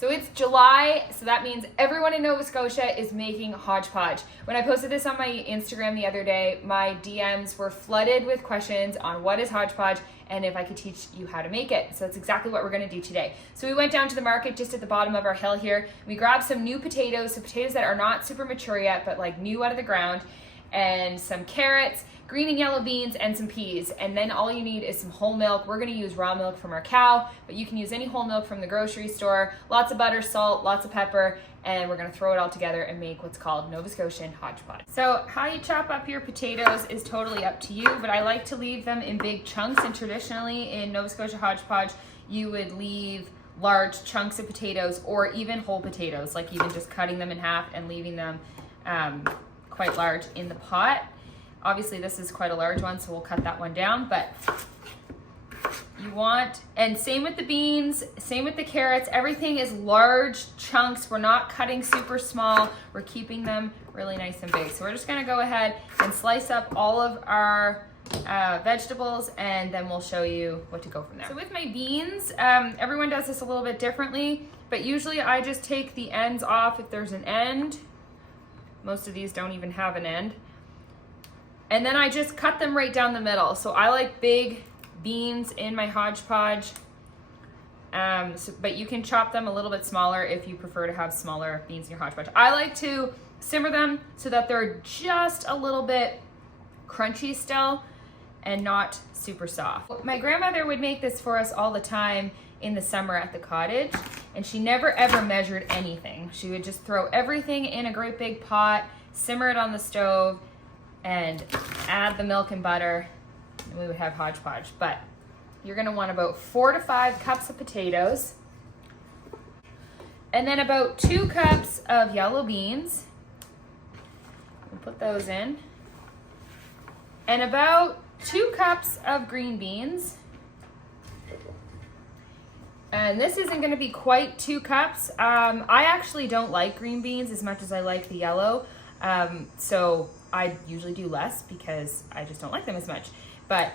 So it's July, so that means everyone in Nova Scotia is making hodgepodge. When I posted this on my Instagram the other day, my DMs were flooded with questions on what is hodgepodge and if I could teach you how to make it. So that's exactly what we're gonna do today. So we went down to the market just at the bottom of our hill here. We grabbed some new potatoes, so potatoes that are not super mature yet, but like new out of the ground, and some carrots, green and yellow beans, and some peas. And then all you need is some whole milk. We're gonna use raw milk from our cow, but you can use any whole milk from the grocery store. Lots of butter, salt, lots of pepper, and we're gonna throw it all together and make what's called Nova Scotian Hodge Podge. So how you chop up your potatoes is totally up to you, but I like to leave them in big chunks, and traditionally in Nova Scotia Hodge Podge, you would leave large chunks of potatoes or even whole potatoes, like even just cutting them in half and leaving them quite large in the pot. Obviously this is quite a large one, so we'll cut that one down, but you want, and same with the beans, same with the carrots, everything is large chunks. We're not cutting super small, we're keeping them really nice and big. So we're just gonna go ahead and slice up all of our vegetables, and then we'll show you what to go from there. So with my beans, everyone does this a little bit differently, but usually I just take the ends off if there's an end. Most of these don't even have an end. And then I just cut them right down the middle. So I like big beans in my hodgepodge, but you can chop them a little bit smaller if you prefer to have smaller beans in your hodgepodge. I like to simmer them so that they're just a little bit crunchy still and not super soft. My grandmother would make this for us all the time in the summer at the cottage, and she never ever measured anything. She would just throw everything in a great big pot, simmer it on the stove, and add the milk and butter, and we would have hodgepodge. But you're gonna want about 4 to 5 cups of potatoes, and then about 2 cups of yellow beans. We'll put those in, and about 2 cups of green beans. And this isn't gonna be quite 2 cups. I actually don't like green beans as much as I like the yellow. So I usually do less because I just don't like them as much. But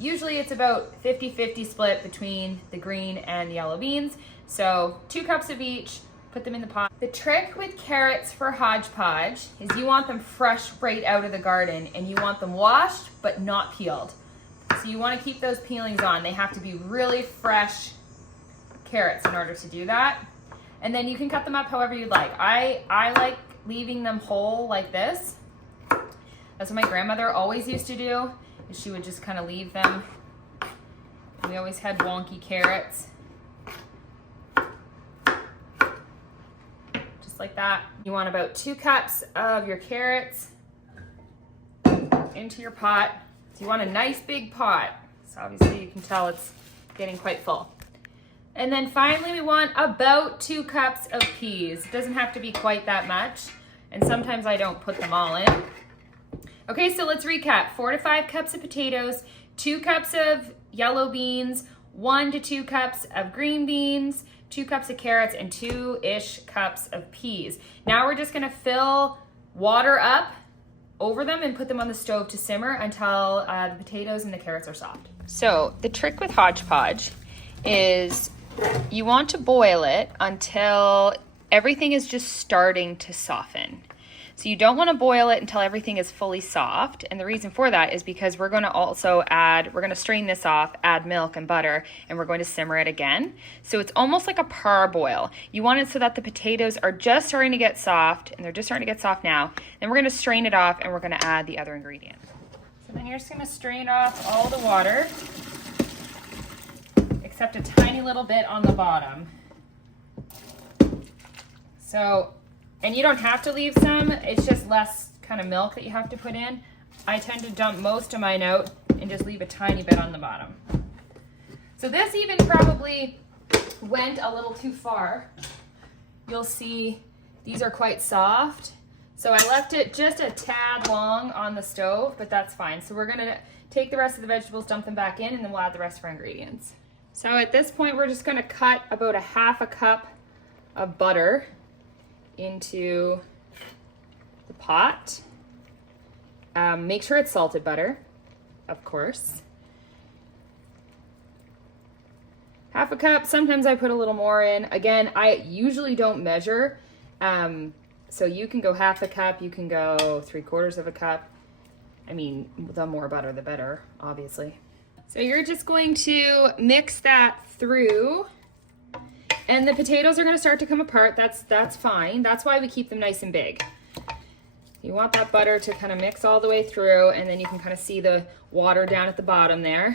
usually it's about 50-50 split between the green and the yellow beans. So 2 cups of each, put them in the pot. The trick with carrots for hodgepodge is you want them fresh right out of the garden, and you want them washed but not peeled. So you want to keep those peelings on. They have to be really fresh carrots in order to do that. And then you can cut them up however you'd like. I like leaving them whole like this. That's what my grandmother always used to do, is she would just kind of leave them. We always had wonky carrots. Just like that. You want about 2 cups of your carrots into your pot. So you want a nice big pot. So obviously you can tell it's getting quite full. And then finally we want about 2 cups of peas. It doesn't have to be quite that much, and sometimes I don't put them all in. Okay, so let's recap. 4 to 5 cups of potatoes, 2 cups of yellow beans, 1 to 2 cups of green beans, 2 cups of carrots, and 2-ish cups of peas. Now we're just gonna fill water up over them and put them on the stove to simmer until the potatoes and the carrots are soft. So the trick with hodgepodge is you want to boil it until everything is just starting to soften. So you don't want to boil it until everything is fully soft. And the reason for that is because we're going to also we're going to strain this off, add milk and butter, and we're going to simmer it again. So it's almost like a parboil. You want it so that the potatoes are just starting to get soft, and they're just starting to get soft now. Then we're going to strain it off, and we're going to add the other ingredients. So then you're just going to strain off all the water, except a tiny little bit on the bottom. So, and you don't have to leave some, it's just less kind of milk that you have to put in. I tend to dump most of mine out and just leave a tiny bit on the bottom. So this even probably went a little too far. You'll see these are quite soft. So I left it just a tad long on the stove, but that's fine. So we're gonna take the rest of the vegetables, dump them back in, and then we'll add the rest of our ingredients. So at this point, we're just gonna cut about a 1/2 cup of butter into the pot. Make sure it's salted butter, of course. half a cup. Sometimes I put a little more in. Again, I usually don't measure. So you can go half a cup, you can go 3/4 of a cup. I mean, the more butter, the better, obviously. So you're just going to mix that through, and the potatoes are gonna start to come apart. That's fine. That's why we keep them nice and big. You want that butter to kind of mix all the way through, and then you can kind of see the water down at the bottom there.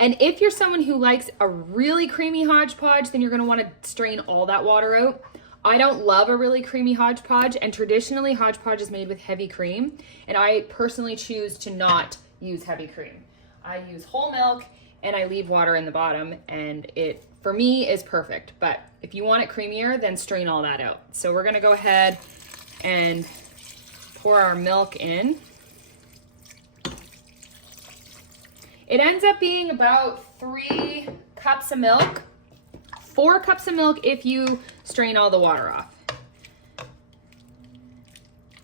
And if you're someone who likes a really creamy hodgepodge, then you're gonna wanna strain all that water out. I don't love a really creamy hodgepodge, and traditionally hodgepodge is made with heavy cream, and I personally choose to not use heavy cream. I use whole milk and I leave water in the bottom, and it, for me, is perfect. But if you want it creamier, then strain all that out. So we're gonna go ahead and pour our milk in. It ends up being about 3 cups of milk. 4 cups of milk if you strain all the water off.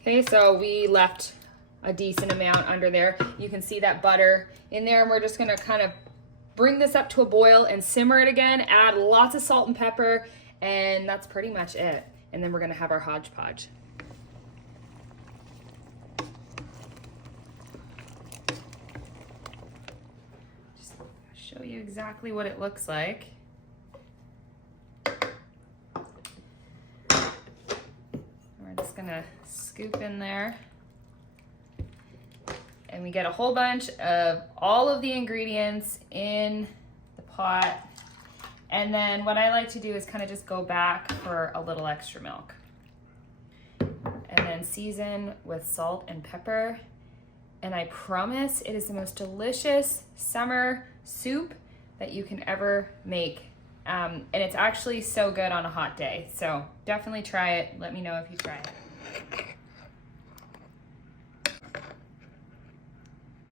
Okay, so we left a decent amount under there. You can see that butter in there, and we're just gonna kind of bring this up to a boil and simmer it again, add lots of salt and pepper, and that's pretty much it. And then we're gonna have our hodgepodge. Just show you exactly what it looks like. Just gonna scoop in there, and we get a whole bunch of all of the ingredients in the pot. And then what I like to do is kind of just go back for a little extra milk, and then season with salt and pepper. And I promise it is the most delicious summer soup that you can ever make. And it's actually so good on a hot day. So definitely try it. Let me know if you try it.